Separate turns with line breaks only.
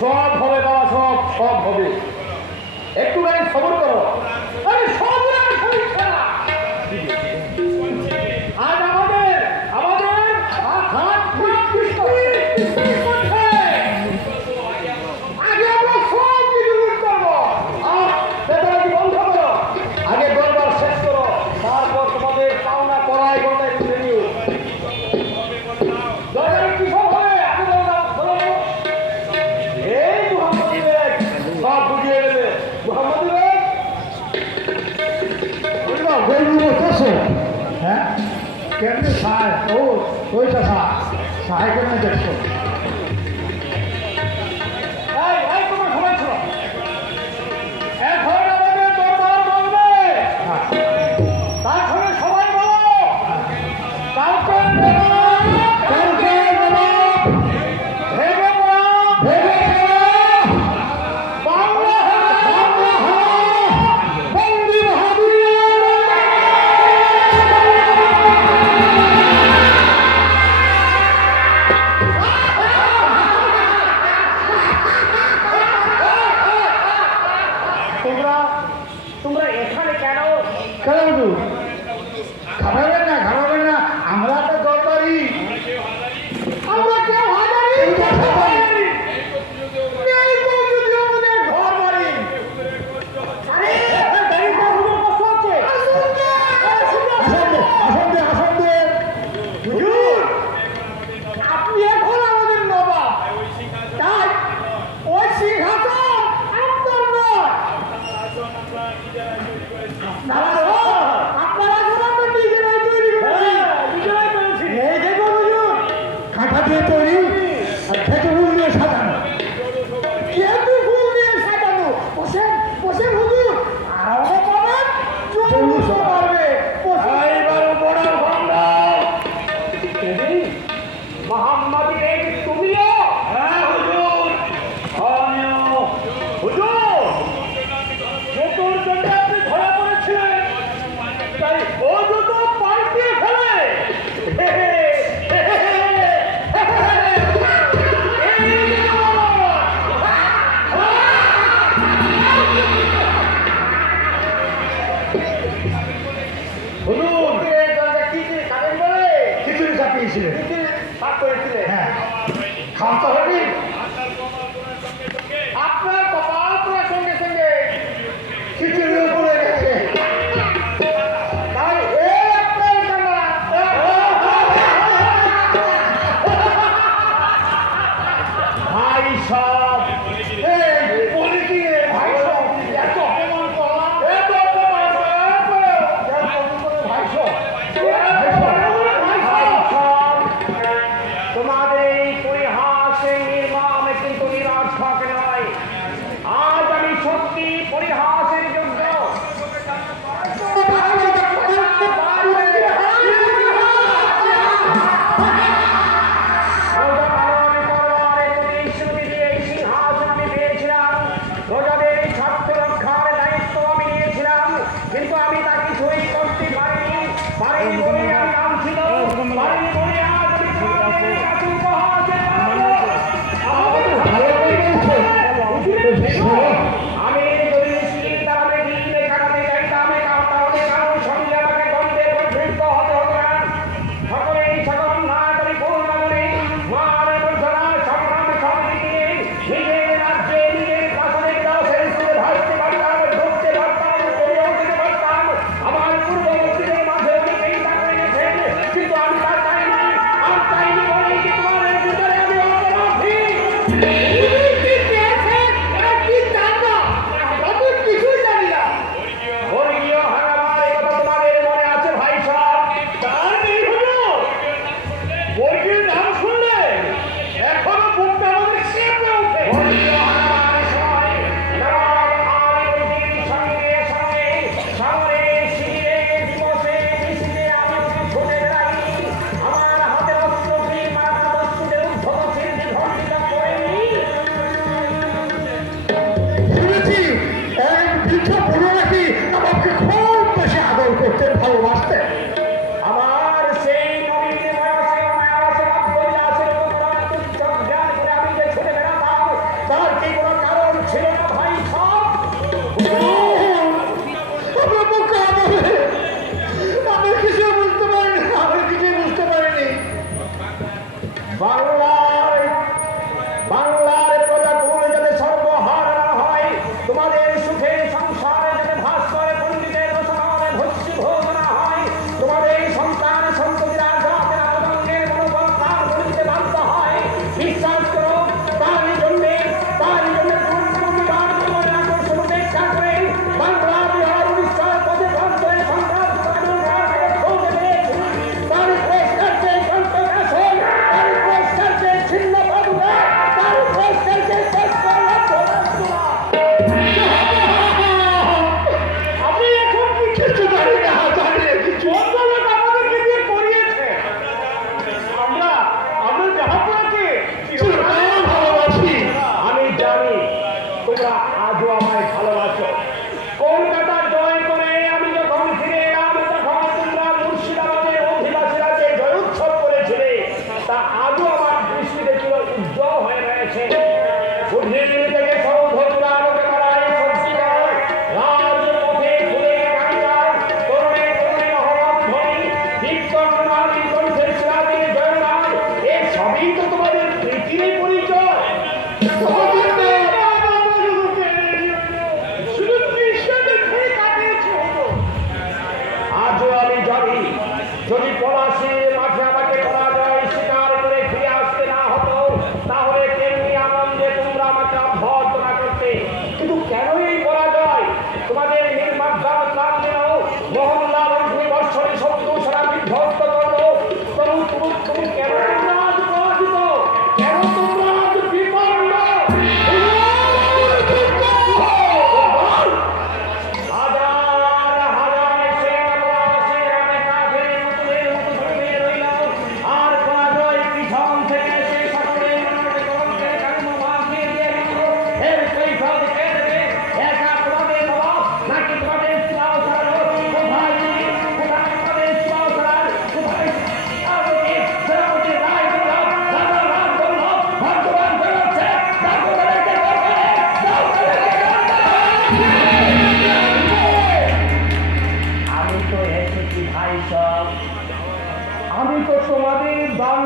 সব হবে বাবা, সব সব হবে। একটু গাড়ি খবর করো। আরে সব আজ আমাদের আমাদের হাত
খুব ও ওই চাষা সাহায্য দেখছ মাথা দিয়ে তৈরি আর খেতে ফুল দিয়ে সাজানো
খেতে ফুল দিয়ে সাজানো বসে বসে হুজু আরও পাবেন চল্লিশও পারবে মোহাম্মদ পেয়েছিলেন হ্যাঁ। খামতা
হবে Yeah.